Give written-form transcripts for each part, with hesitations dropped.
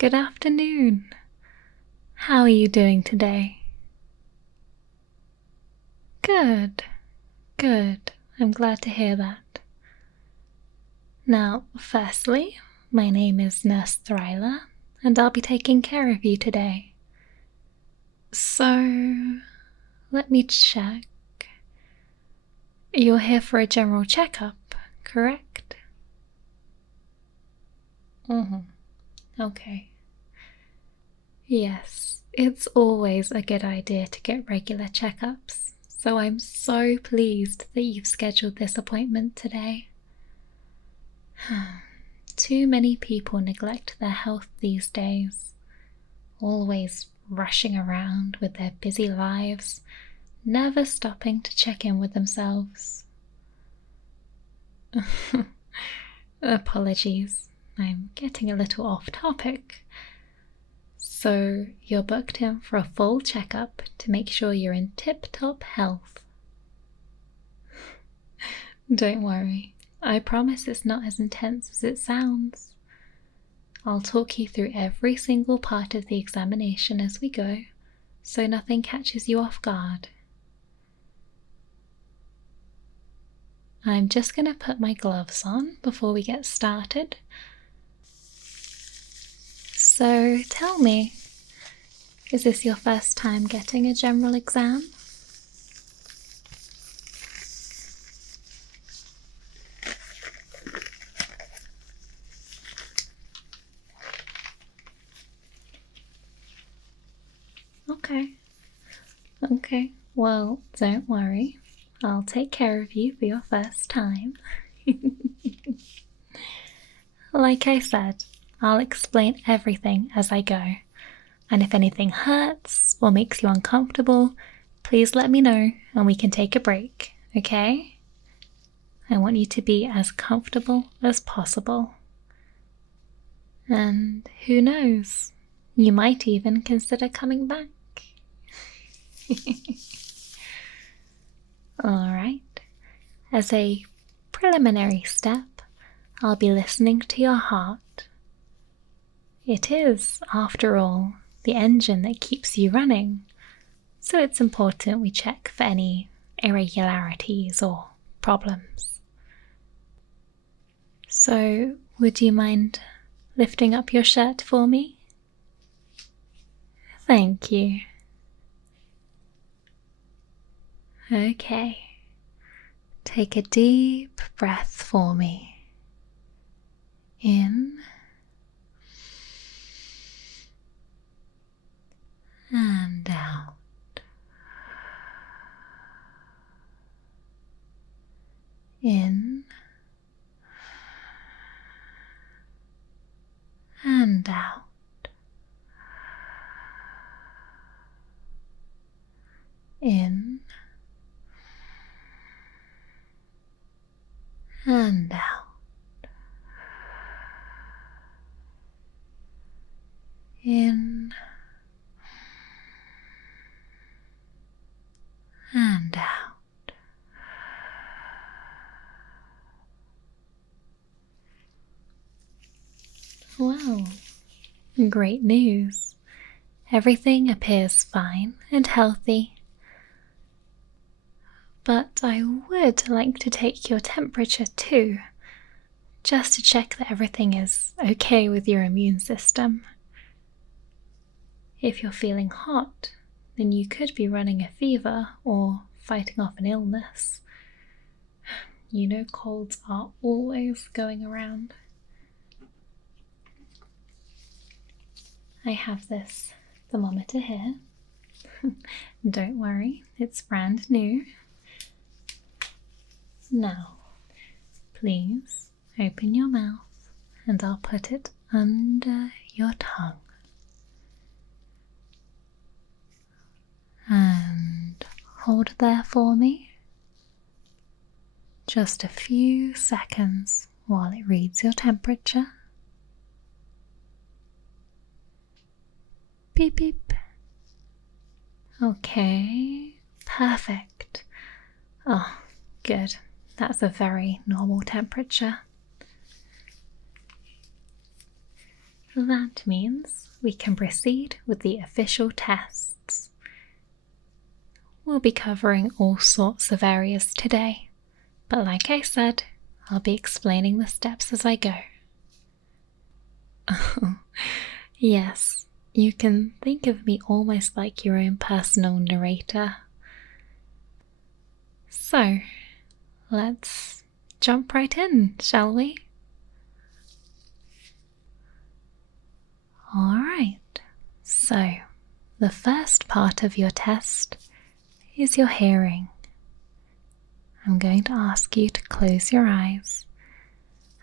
Good afternoon. How are you doing today? Good, good. I'm glad to hear that. Now, firstly, my name is Nurse Thryla, and I'll be taking care of you today. So, let me check. You're here for a general checkup, correct? Okay. Yes, it's always a good idea to get regular checkups, so I'm so pleased that you've scheduled this appointment today. Too many people neglect their health these days, always rushing around with their busy lives, never stopping to check in with themselves. Apologies, I'm getting a little off topic. So, you're booked in for a full checkup to make sure you're in tip-top health. Don't worry, I promise it's not as intense as it sounds. I'll talk you through every single part of the examination as we go, so nothing catches you off guard. I'm just going to put my gloves on before we get started. So tell me, is this your first time getting a general exam? Okay, well, don't worry. I'll take care of you for your first time. Like I said, I'll explain everything as I go, and if anything hurts or makes you uncomfortable, please let me know and we can take a break, okay? I want you to be as comfortable as possible. And who knows, you might even consider coming back. Alright, as a preliminary step, I'll be listening to your heart. It is, after all, the engine that keeps you running, so it's important we check for any irregularities or problems. So, would you mind lifting up your shirt for me? Thank you. Okay, take a deep breath for me. In and out. In and out. In and out. In and out. Wow, great news. Everything appears fine and healthy. But I would like to take your temperature too, just to check that everything is okay with your immune system. If you're feeling hot, then you could be running a fever or fighting off an illness. You know, colds are always going around. I have this thermometer here. Don't worry, it's brand new. Now, please open your mouth and I'll put it under your tongue. And hold there for me. Just a few seconds while it reads your temperature. Beep beep. Okay, perfect. Oh, good. That's a very normal temperature. That means we can proceed with the official tests. We'll be covering all sorts of areas today, but like I said, I'll be explaining the steps as I go. Yes, you can think of me almost like your own personal narrator. So, let's jump right in, shall we? Alright, so the first part of your test is your hearing. I'm going to ask you to close your eyes,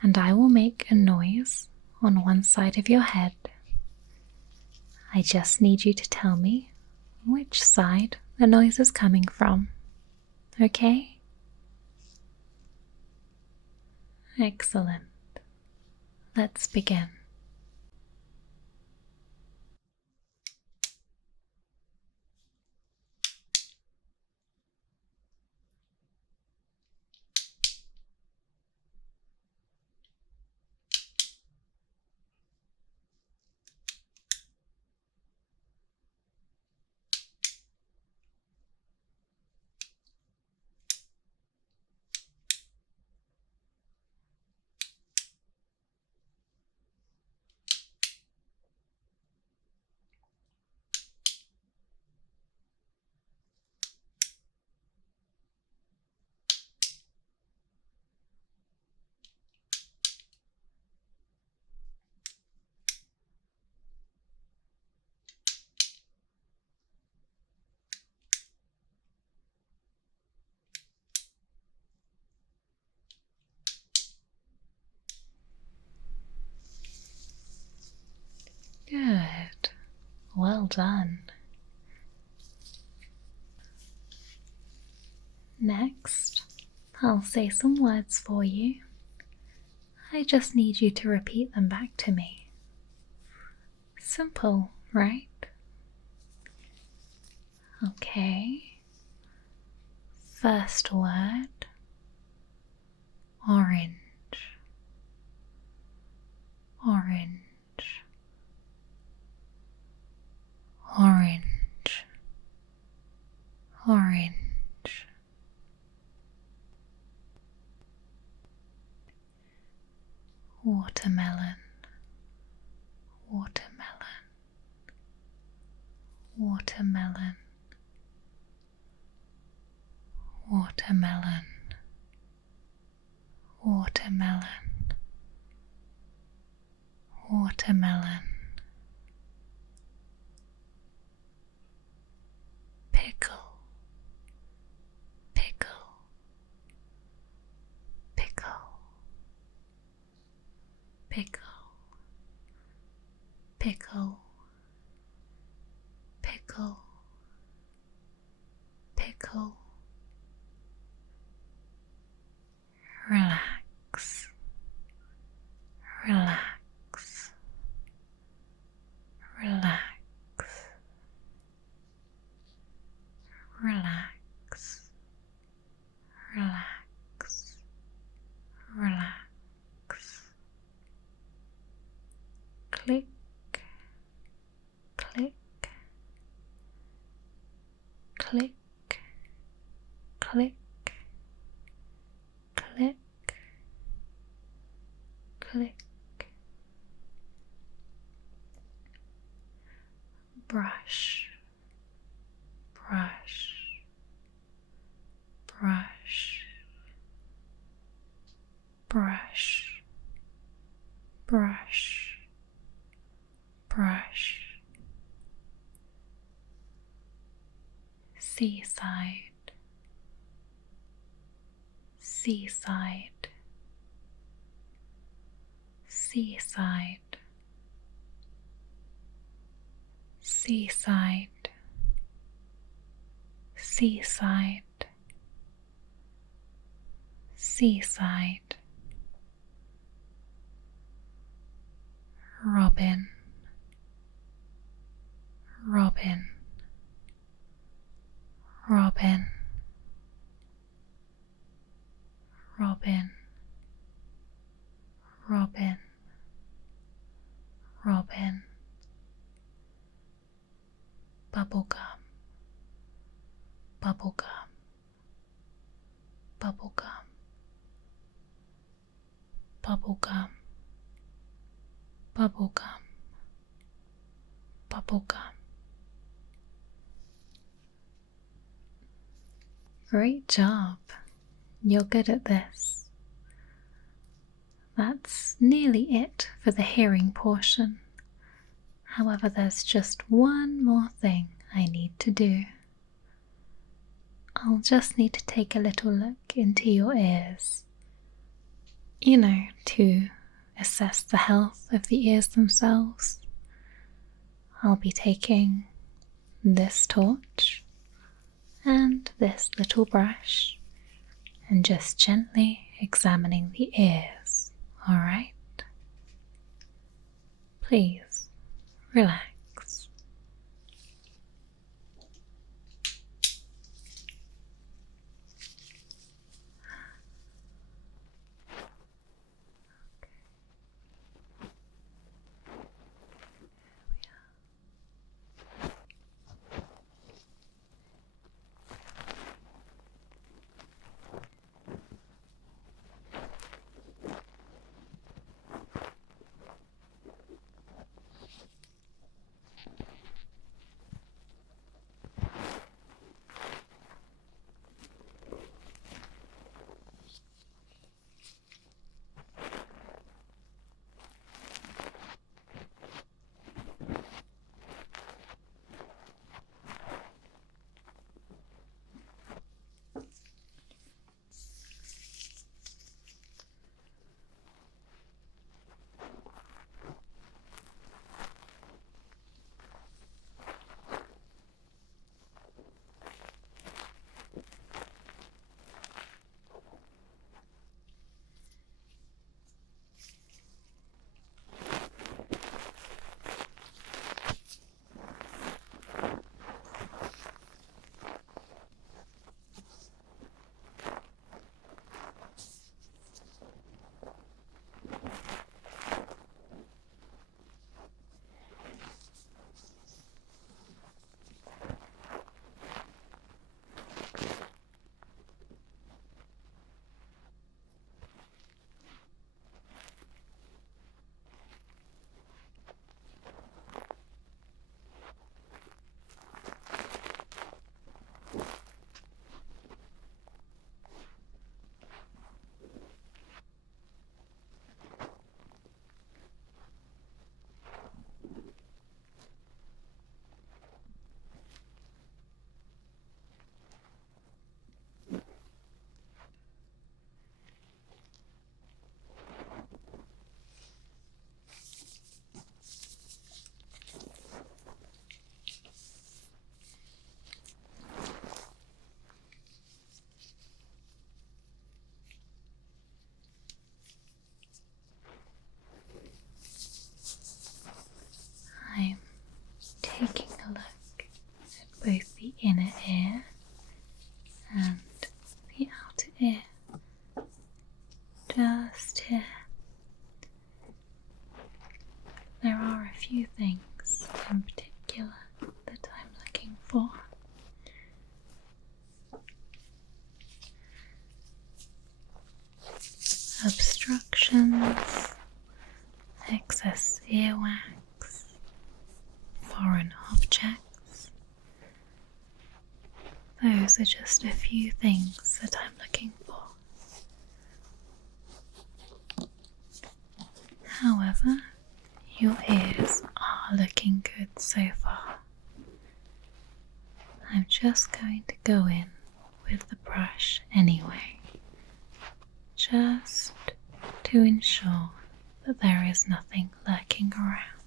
and I will make a noise on one side of your head. I just need you to tell me which side the noise is coming from, okay? Excellent. Let's begin. Good. Well done. Next, I'll say some words for you. I just need you to repeat them back to me. Simple, right? Okay. First word, orange, orange, orange, orange. Watermelon, watermelon, watermelon, watermelon, watermelon, watermelon. Pickle, pickle, pickle, pickle, pickle, pickle, pickle. Relax, relax, relax, relax, relax, relax. Click, click, click, click, click, click. Brush, brush, brush, brush, brush, brush. Seaside, seaside, seaside, seaside, seaside, seaside. Robin, robin, robin, robin, robin, robin. drop in bubblegum, bubblegum, bubblegum, bubblegum, bubblegum, bubblegum. Great job. You're good at this. That's nearly it for the hearing portion. However, there's just one more thing I need to do. I'll just need to take a little look into your ears. You know, to assess the health of the ears themselves. I'll be taking this torch and this little brush and just gently examining the ears, alright? Please, relax. I'm taking a look at both the inner ear and the outer ear, just here. There are a few things in particular that I'm looking for. Obstructions, excess earwax, foreign objects. Those are just a few things that I'm looking for. However, your ears are looking good so far. I'm just going to go in with the brush anyway, just to ensure that there is nothing lurking around.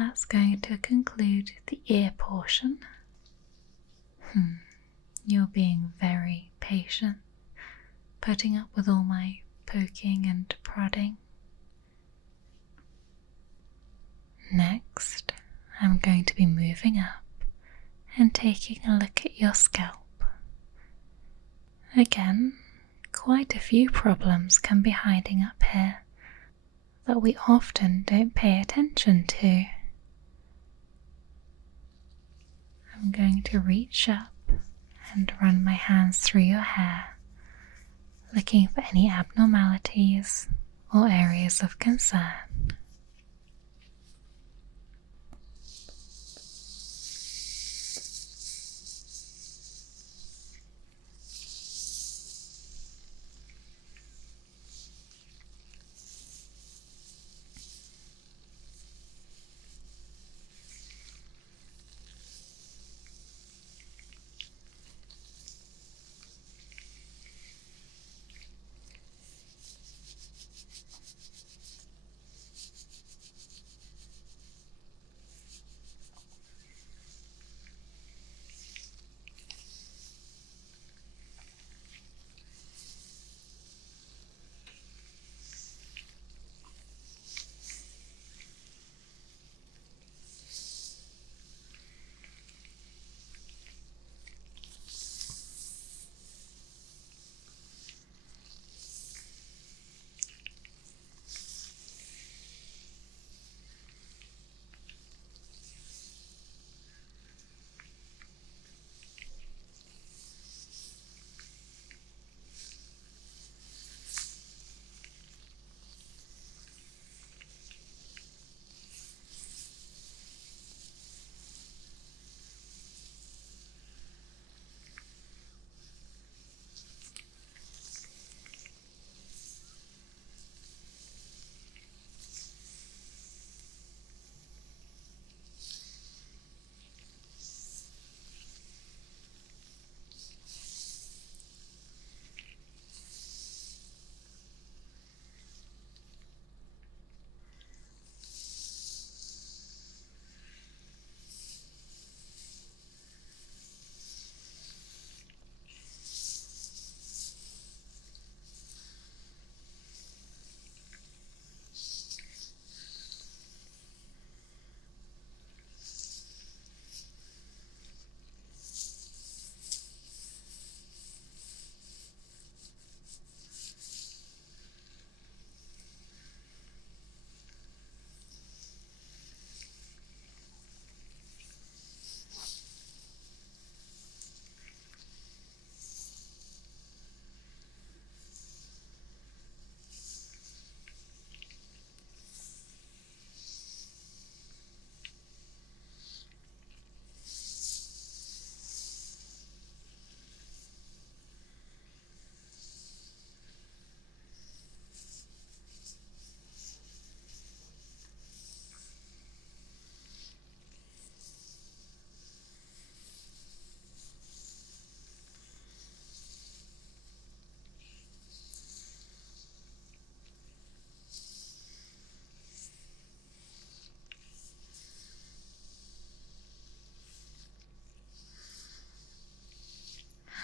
that's going to conclude the ear portion. You're being very patient, putting up with all my poking and prodding. Next, I'm going to be moving up and taking a look at your scalp. Again, quite a few problems can be hiding up here that we often don't pay attention to. I'm going to reach up and run my hands through your hair, looking for any abnormalities or areas of concern.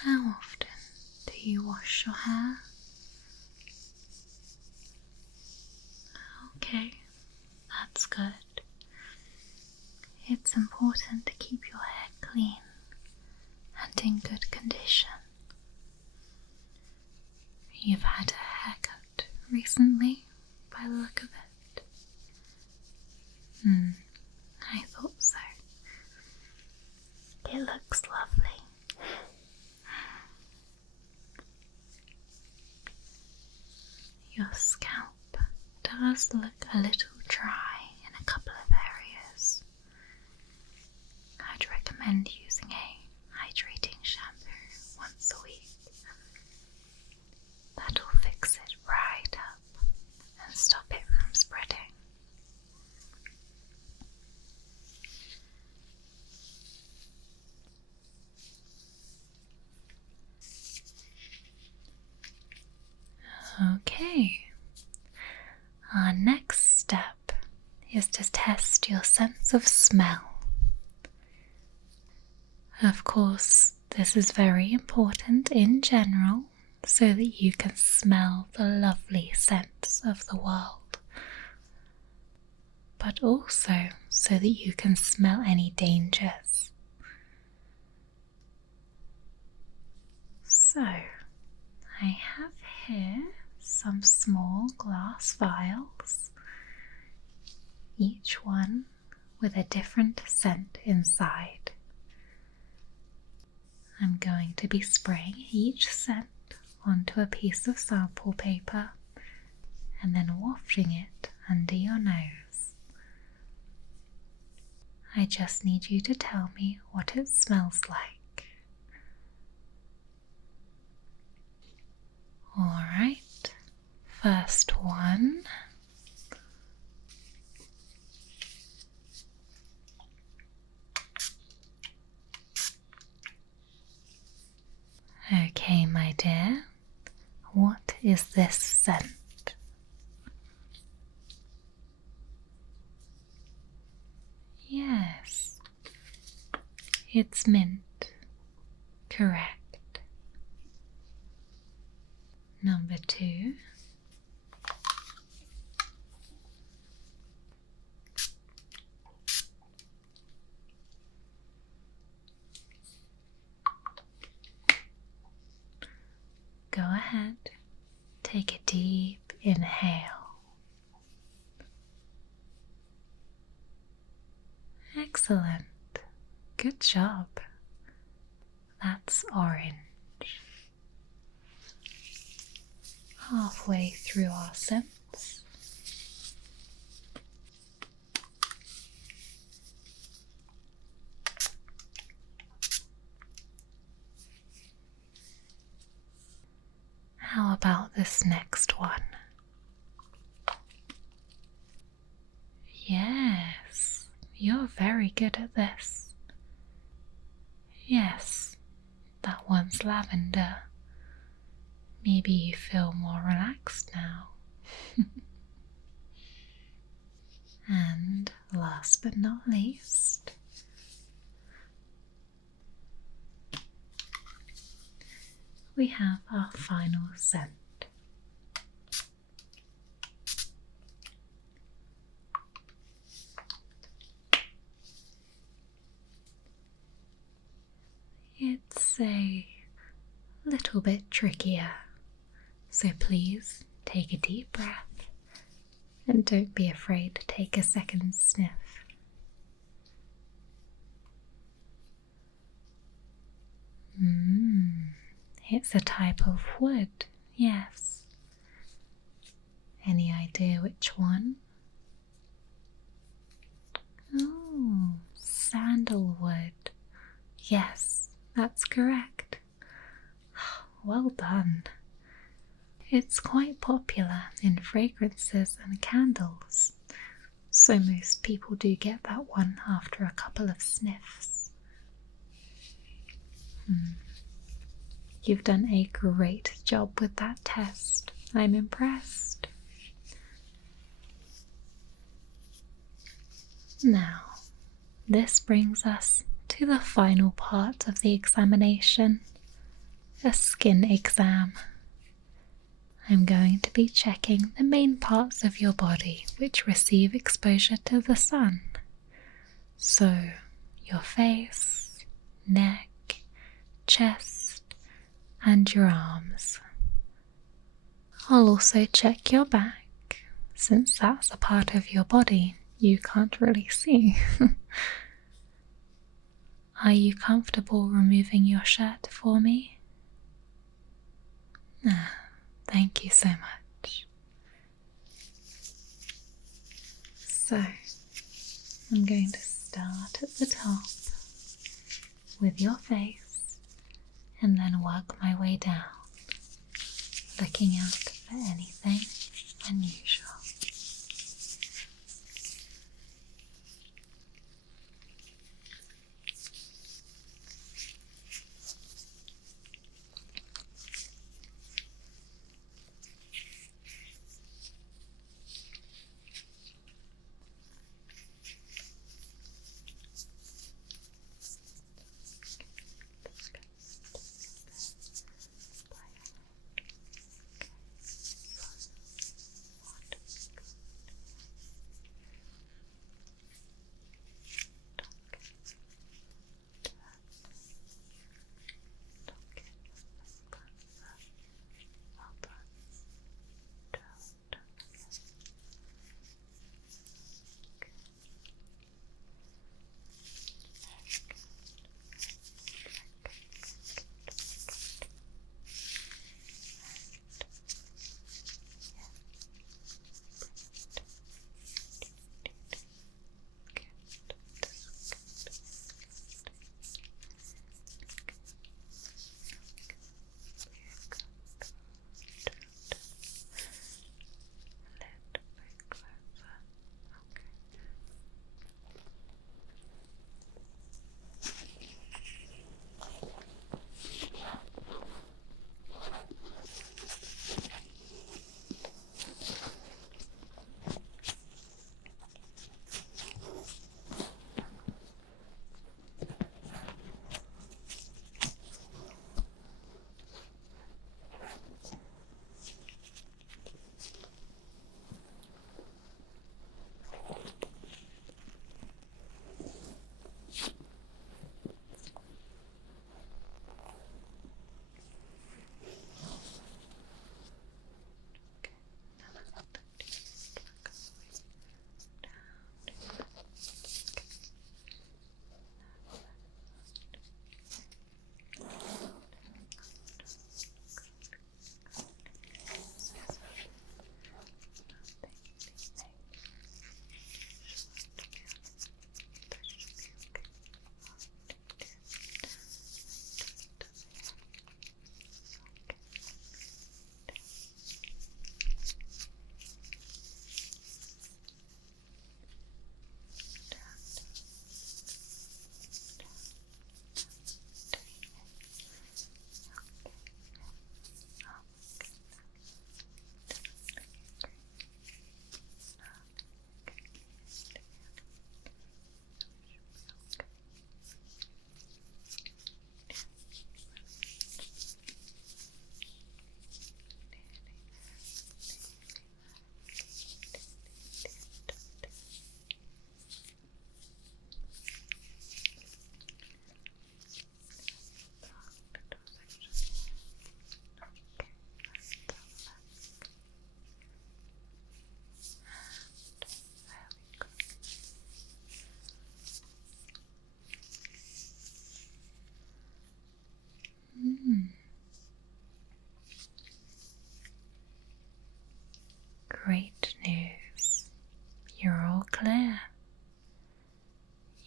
How often do you wash your hair? Okay, that's good. It's important to keep your hair clean and in good condition. You've had a haircut recently, by the look of it. I thought so. It looks lovely. Your scalp does look a little dry in a couple of areas. I'd recommend using a hydrating shampoo once a week. That'll fix it right up and stop it from spreading. Okay, our next step is to test just your sense of smell. Of course, this is very important in general so that you can smell the lovely scents of the world, but also so that you can smell any dangers. So, I have here some small glass vials, each one with a different scent inside. I'm going to be spraying each scent onto a piece of sample paper and then wafting it under your nose. I just need you to tell me what it smells like. Alright, first one. Okay, my dear, what is this scent? Yes, it's mint. Correct. Number 2. Go ahead, take a deep inhale. Excellent. Good job. That's orange. Halfway through our scents. How about this next one? Yes, you're very good at this. Yes, that one's lavender. Maybe you feel more relaxed now. And last but not least, we have our final scent. It's a little bit trickier, so please take a deep breath and don't be afraid to take a second sniff. It's a type of wood, yes. Any idea which one? Oh, sandalwood. Yes, that's correct. Well done. It's quite popular in fragrances and candles, so most people do get that one after a couple of sniffs. You've done a great job with that test. I'm impressed. Now, this brings us to the final part of the examination, a skin exam. I'm going to be checking the main parts of your body which receive exposure to the sun. So, your face, neck, chest, and your arms. I'll also check your back, since that's a part of your body you can't really see. Are you comfortable removing your shirt for me? Thank you so much. So, I'm going to start at the top with your face and then work my way down, looking out for anything unusual.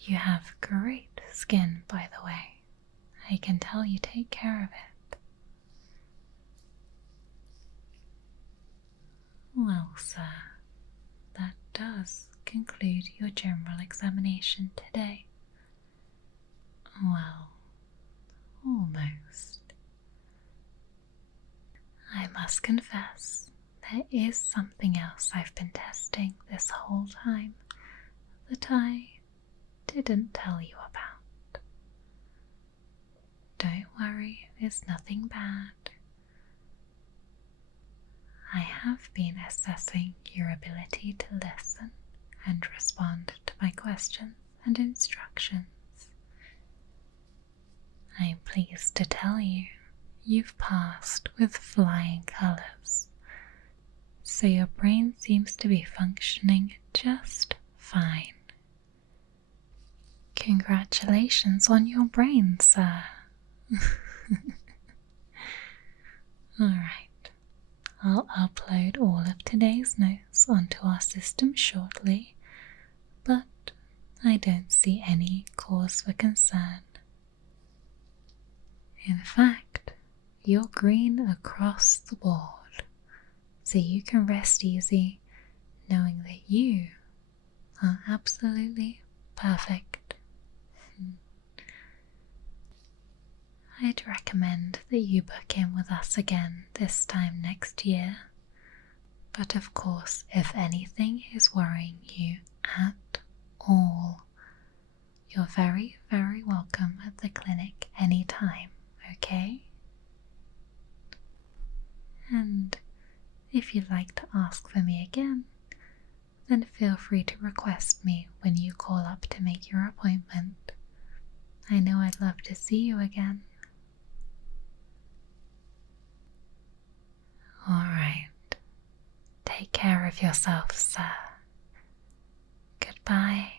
You have great skin, by the way. I can tell you take care of it. Well, sir, that does conclude your general examination today. Well, almost. I must confess, there is something else I've been testing this whole time that I didn't tell you about. Don't worry, it's nothing bad. I have been assessing your ability to listen and respond to my questions and instructions. I'm pleased to tell you, you've passed with flying colours, so your brain seems to be functioning just fine. Congratulations on your brain, sir. Alright, I'll upload all of today's notes onto our system shortly, but I don't see any cause for concern. In fact, you're green across the board, so you can rest easy knowing that you are absolutely perfect. I'd recommend that you book in with us again this time next year, but of course, if anything is worrying you at all, you're very, very welcome at the clinic anytime, okay? And if you'd like to ask for me again, then feel free to request me when you call up to make your appointment. I know I'd love to see you again. Alright, take care of yourself, sir. Goodbye.